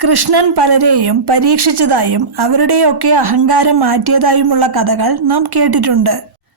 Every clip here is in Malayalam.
കൃഷ്ണൻ പലരെയും പരീക്ഷിച്ചതായും അവരുടെയൊക്കെ അഹങ്കാരം മാറ്റിയതായുമുള്ള കഥകൾ നാം കേട്ടിട്ടുണ്ട്.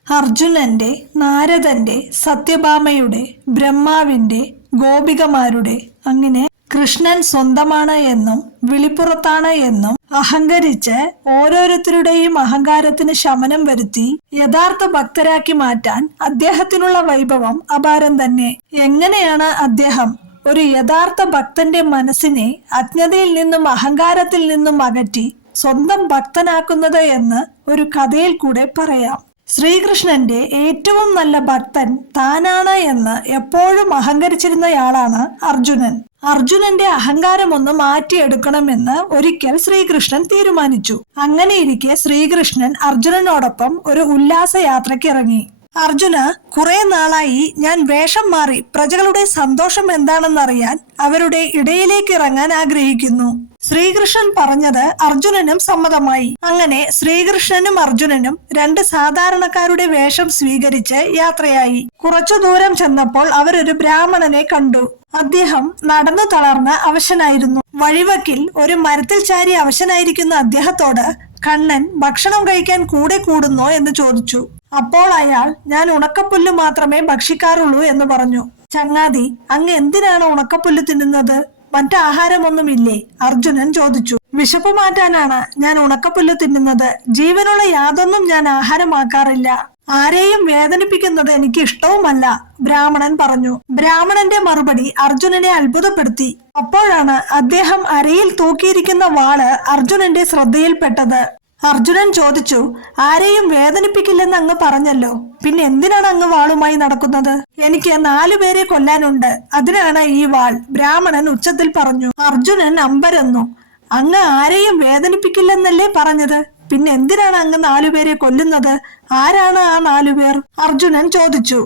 അർജുനന്റെ നാരദന്റെ സത്യഭാമയുടെ ബ്രഹ്മാവിന്റെ ഗോപികമാരുടെ അങ്ങനെ കൃഷ്ണൻ സ്വന്തമാണ് എന്നും വിളിപ്പുറത്താണ് എന്നും അഹങ്കരിച്ച് ഓരോരുത്തരുടെയും അഹങ്കാരത്തിന് ശമനം വരുത്തി യഥാർത്ഥ ഭക്തരാക്കി മാറ്റാൻ അദ്ദേഹത്തിനുള്ള വൈഭവം അപാരം തന്നെ. എങ്ങനെയാണ് അദ്ദേഹം ഒരു യഥാർത്ഥ ഭക്തന്റെ മനസ്സിനെ അജ്ഞതയിൽ നിന്നും അഹങ്കാരത്തിൽ നിന്നും അകറ്റി സ്വന്തം ഭക്തനാക്കുന്നത് എന്ന് ഒരു കഥയിൽ കൂടെ പറയാം. ശ്രീകൃഷ്ണന്റെ ഏറ്റവും നല്ല ഭക്തൻ താനാണ് എന്ന് എപ്പോഴും അഹങ്കരിച്ചിരുന്നയാളാണ് അർജുനൻ. അർജുനന്റെ അഹങ്കാരം ഒന്ന് മാറ്റിയെടുക്കണമെന്ന് ഒരിക്കൽ ശ്രീകൃഷ്ണൻ തീരുമാനിച്ചു. അങ്ങനെയിരിക്കെ ശ്രീകൃഷ്ണൻ അർജുനനോടൊപ്പം ഒരു ഉല്ലാസയാത്രയ്ക്ക് ഇറങ്ങി. അർജുന കുറെ നാളായി ഞാൻ വേഷം മാറി പ്രജകളുടെ സന്തോഷം എന്താണെന്നറിയാൻ അവരുടെ ഇടയിലേക്ക് ഇറങ്ങാൻ ആഗ്രഹിക്കുന്നു. ശ്രീകൃഷ്ണൻ പറഞ്ഞത് അർജുനനും സമ്മതമായി. അങ്ങനെ ശ്രീകൃഷ്ണനും അർജുനനും രണ്ട് സാധാരണക്കാരുടെ വേഷം സ്വീകരിച്ച് യാത്രയായി. കുറച്ചു ദൂരം ചെന്നപ്പോൾ അവരൊരു ബ്രാഹ്മണനെ കണ്ടു. അദ്ദേഹം നടന്നു തളർന്ന് അവശനായിരുന്നു. വഴിവക്കിൽ ഒരു മരത്തിൽ ചാരി അവശനായിരിക്കുന്ന അദ്ദേഹത്തോട് കണ്ണൻ ഭക്ഷണം കഴിക്കാൻ കൂടെ കൂടുന്നോ? എന്ന് ചോദിച്ചു. അപ്പോൾ അയാൾ ഞാൻ ഉണക്കപ്പുല്ല് മാത്രമേ ഭക്ഷിക്കാറുള്ളൂ എന്ന് പറഞ്ഞു. ചങ്ങാതി അങ്ങ് എന്തിനാണ് ഉണക്കപ്പുല്ല് തിന്നുന്നത്? മറ്റാഹാരമൊന്നുമില്ലേ അർജുനൻ ചോദിച്ചു. വിശപ്പ് മാറ്റാനാണ് ഞാൻ ഉണക്കപ്പുല്ല് തിന്നുന്നത്. ജീവനുള്ള യാതൊന്നും ഞാൻ ആഹാരമാക്കാറില്ല. ആരെയും വേദനിപ്പിക്കുന്നത് എനിക്ക് ഇഷ്ടവുമല്ല ബ്രാഹ്മണൻ പറഞ്ഞു. ബ്രാഹ്മണന്റെ മറുപടി അർജുനനെ അത്ഭുതപ്പെടുത്തി. അപ്പോഴാണ് അദ്ദേഹം അരയിൽ തൂക്കിയിരിക്കുന്ന വാൾ അർജുനന്റെ ശ്രദ്ധയിൽപ്പെട്ടത്. അർജുനൻ ചോദിച്ചു ആരെയും വേദനിപ്പിക്കില്ലെന്ന് അങ്ങ് പറഞ്ഞല്ലോ. പിന്നെ എന്തിനാണ് അങ്ങ് വാളുമായി നടക്കുന്നത്? എനിക്ക് നാലു പേരെ കൊല്ലാനുണ്ട്. അതിനാണ് ഈ വാൾ. ബ്രാഹ്മണൻ ഉച്ചത്തിൽ പറഞ്ഞു അർജുനൻ അമ്പരന്നു. അങ്ങ് ആരെയും വേദനിപ്പിക്കില്ലെന്നല്ലേ പറഞ്ഞത്? പിന്നെ എന്തിനാണ് അങ്ങ് നാലുപേരെ കൊല്ലുന്നത്? ആരാണ് ആ നാലുപേർ അർജുനൻ ചോദിച്ചു.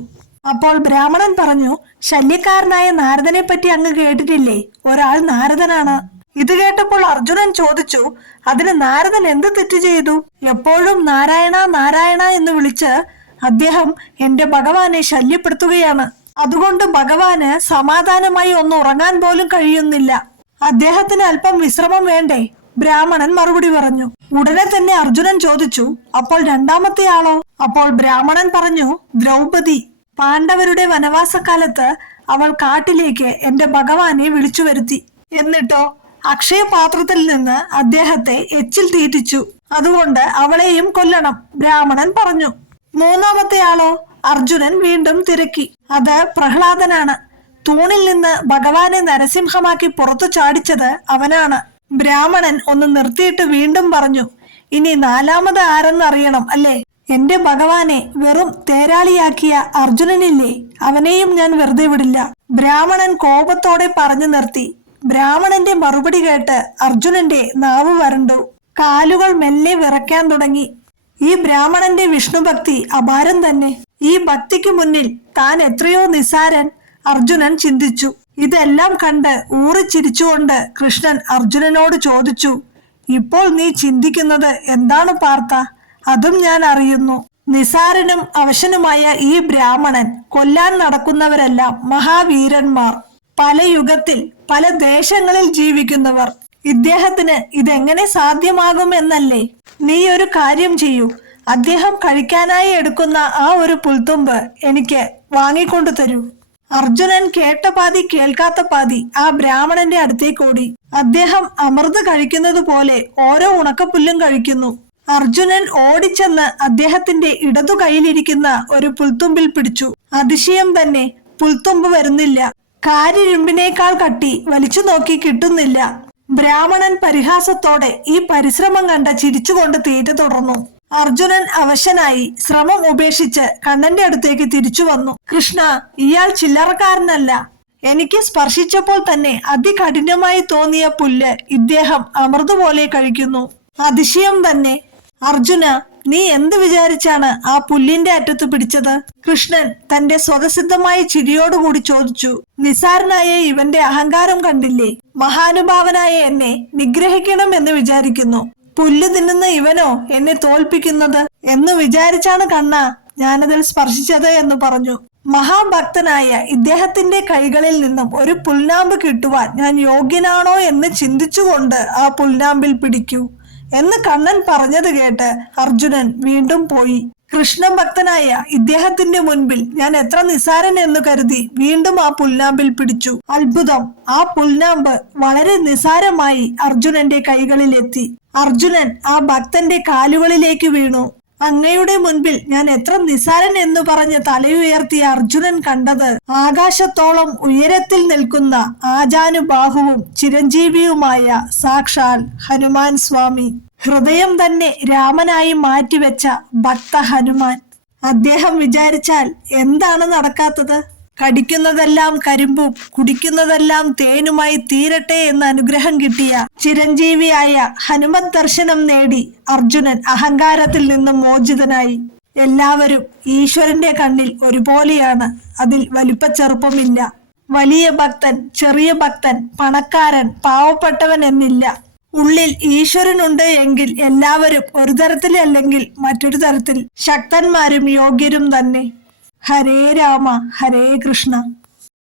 അപ്പോൾ ബ്രാഹ്മണൻ പറഞ്ഞു ശല്യക്കാരനായ നാരദനെ പറ്റി അങ്ങ് കേട്ടിട്ടില്ലേ? ഒരാൾ നാരദനാണ്. ഇത് കേട്ടപ്പോൾ അർജുനൻ ചോദിച്ചു അതിന് നാരദൻ എന്ത് തെറ്റ് ചെയ്തു? എപ്പോഴും നാരായണ നാരായണ എന്ന് വിളിച്ച് അദ്ദേഹം എന്റെ ഭഗവാനെ ശല്യപ്പെടുത്തുകയാണ്. അതുകൊണ്ട് ഭഗവാന് സമാധാനമായി ഒന്ന് ഉറങ്ങാൻ പോലും കഴിയുന്നില്ല. അദ്ദേഹത്തിന് അല്പം വിശ്രമം വേണ്ടേ? ബ്രാഹ്മണൻ മറുപടി പറഞ്ഞു. ഉടനെ തന്നെ അർജുനൻ ചോദിച്ചു അപ്പോൾ രണ്ടാമത്തെ ആളോ? അപ്പോൾ ബ്രാഹ്മണൻ പറഞ്ഞു ദ്രൗപദി. പാണ്ഡവരുടെ വനവാസക്കാലത്ത് അവൾ കാട്ടിലേക്ക് എന്റെ ഭഗവാനെ വിളിച്ചു വരുത്തി. എന്നിട്ടോ? അക്ഷയപാത്രത്തിൽ നിന്ന് അദ്ദേഹത്തെ എച്ചിൽ തീറ്റിച്ചു. അതുകൊണ്ട് അവളെയും കൊല്ലണം ബ്രാഹ്മണൻ പറഞ്ഞു. മൂന്നാമത്തെ ആളോ അർജുനൻ വീണ്ടും തിരക്കി. അത് പ്രഹ്ലാദനാണ്. തൂണിൽ നിന്ന് ഭഗവാനെ നരസിംഹമാക്കി പുറത്തു ചാടിച്ചത് അവനാണ്. ബ്രാഹ്മണൻ ഒന്ന് നിർത്തിയിട്ട് വീണ്ടും പറഞ്ഞു ഇനി നാലാമത് ആരെന്നറിയണം അല്ലേ? എന്റെ ഭഗവാനെ വെറും തേരാളിയാക്കിയ അർജുനനില്ലേ? അവനെയും ഞാൻ വെറുതെ വിടില്ല. ബ്രാഹ്മണൻ കോപത്തോടെ പറഞ്ഞു നിർത്തി ബ്രാഹ്മണന്റെ മറുപടി കേട്ട് അർജുനന്റെ നാവ് വരണ്ടു. കാലുകൾ മെല്ലെ വിറയ്ക്കാൻ തുടങ്ങി. ഈ ബ്രാഹ്മണന്റെ വിഷ്ണുഭക്തി അപാരം തന്നെ. ഈ ഭക്തിക്ക് മുന്നിൽ താൻ എത്രയോ നിസാരൻ അർജുനൻ ചിന്തിച്ചു. ഇതെല്ലാം കണ്ട് ഊറിച്ചിരിച്ചുകൊണ്ട് കൃഷ്ണൻ അർജുനനോട് ചോദിച്ചു ഇപ്പോൾ നീ ചിന്തിക്കുന്നത് എന്താണ് പാർത്ത അതും ഞാൻ അറിയുന്നു. നിസാരനും അവശനുമായ ഈ ബ്രാഹ്മണൻ കൊല്ലാൻ നടക്കുന്നവരെല്ലാം മഹാവീരന്മാർ. പല യുഗത്തിൽ പല ദേശങ്ങളിൽ ജീവിക്കുന്നവർ. ഇദ്ദേഹത്തിന് ഇതെങ്ങനെ സാധ്യമാകുമെന്നല്ലേ? നീ ഒരു കാര്യം ചെയ്യൂ. അദ്ദേഹം കഴിക്കാനായി എടുക്കുന്ന ആ ഒരു പുൽത്തുമ്പ് എനിക്ക് വാങ്ങിക്കൊണ്ടു തരൂ. അർജുനൻ കേട്ട പാതി കേൾക്കാത്ത പാതി ആ ബ്രാഹ്മണന്റെ അടുത്തേക്കോടി അദ്ദേഹം അമൃത് കഴിക്കുന്നത് പോലെ ഓരോ ഉണക്കപ്പുല്ലും കഴിക്കുന്നു. അർജുനൻ ഓടിച്ചെന്ന് അദ്ദേഹത്തിന്റെ ഇടതു കൈയിലിരിക്കുന്ന ഒരു പുൽത്തുമ്പിൽ പിടിച്ചു. അതിശയം തന്നെ പുൽത്തുമ്പ് വരുന്നില്ല. കാരിരുമ്പിനേക്കാൾ കട്ടി വലിച്ചു നോക്കി കിട്ടുന്നില്ല. ബ്രാഹ്മണൻ പരിഹാസത്തോടെ ഈ പരിശ്രമം കണ്ട് ചിരിച്ചുകൊണ്ട് തീറ്റ തുടർന്നു. അർജുനൻ അവശനായി ശ്രമം ഉപേക്ഷിച്ച് കണ്ണന്റെ അടുത്തേക്ക് തിരിച്ചു വന്നു. കൃഷ്ണ ഇയാൾ ചില്ലറക്കാരനല്ല. എനിക്ക് സ്പർശിച്ചപ്പോൾ തന്നെ അതികഠിനമായി തോന്നിയ പുല്ല് ഇദ്ദേഹം അമൃതുപോലെ കഴിക്കുന്നു. അതിശയം തന്നെ. അർജുന നീ എന്ത് വിചാരിച്ചാണ് ആ പുല്ലിന്റെ അറ്റത്ത് പിടിച്ചത്? കൃഷ്ണൻ തന്റെ സ്വതസിദ്ധമായ ചിരിയോടുകൂടി ചോദിച്ചു. നിസാരനായ ഇവന്റെ അഹങ്കാരം കണ്ടില്ലേ? മഹാനുഭാവനായ എന്നെ നിഗ്രഹിക്കണം എന്ന് വിചാരിക്കുന്നു. പുല്ല് തിന്നുന്ന ഇവനോ എന്നെ തോൽപ്പിക്കുന്നത് എന്ന് വിചാരിച്ചാണ് കണ്ണ ഞാനതിൽ സ്പർശിച്ചത് എന്ന് പറഞ്ഞു. മഹാഭക്തനായ ഇദ്ദേഹത്തിന്റെ കൈകളിൽ നിന്നും ഒരു പുൽനാമ്പ് കിട്ടുവാൻ ഞാൻ യോഗ്യനാണോ എന്ന് ചിന്തിച്ചുകൊണ്ട് ആ പുൽനാമ്പിൽ പിടിക്കൂ. എന്ന് കണ്ണൻ പറഞ്ഞത് കേട്ട് അർജുനൻ വീണ്ടും പോയി. കൃഷ്ണ ഭക്തനായ ഇദ്ദേഹത്തിന്റെ മുൻപിൽ ഞാൻ എത്ര നിസാരൻ എന്ന് കരുതി വീണ്ടും ആ പുൽനാമ്പിൽ പിടിച്ചു. അത്ഭുതം. ആ പുൽനാമ്പ് വളരെ നിസാരമായി അർജുനന്റെ കൈകളിലെത്തി. അർജുനൻ ആ ഭക്തന്റെ കാലുകളിലേക്ക് വീണു. അങ്ങയുടെ മുൻപിൽ ഞാൻ എത്ര നിസാരൻ എന്ന് പറഞ്ഞ് തലയുയർത്തിയ അർജുനൻ കണ്ടത് ആകാശത്തോളം ഉയരത്തിൽ നിൽക്കുന്ന ആജാനുബാഹുവും ചിരഞ്ജീവിയുമായ സാക്ഷാൽ ഹനുമാൻ സ്വാമി. ഹൃദയം തന്നെ രാമനായി മാറ്റിവെച്ച ഭക്ത ഹനുമാൻ അദ്ദേഹം വിചാരിച്ചാൽ എന്താണ് നടക്കാത്തത്? കടിക്കുന്നതെല്ലാം കരിമ്പും കുടിക്കുന്നതെല്ലാം തേനുമായി തീരട്ടെ എന്ന അനുഗ്രഹം കിട്ടിയ ചിരഞ്ജീവിയായ ഹനുമത് ദർശനം നേടി അർജുനൻ അഹങ്കാരത്തിൽ നിന്നും മോചിതനായി. എല്ലാവരും ഈശ്വരന്റെ കണ്ണിൽ ഒരുപോലെയാണ്. അതിൽ വലിപ്പച്ചെറുപ്പമില്ല വലിയ ഭക്തൻ ചെറിയ ഭക്തൻ പണക്കാരൻ പാവപ്പെട്ടവൻ എന്നില്ല. ഉള്ളിൽ ഈശ്വരനുണ്ട് എങ്കിൽ എല്ലാവരും ഒരു തരത്തിലല്ലെങ്കിൽ മറ്റൊരു തരത്തിൽ ശക്തന്മാരും യോഗ്യരും തന്നെ. ഹരേ രാമ ഹരേ കൃഷ്ണ.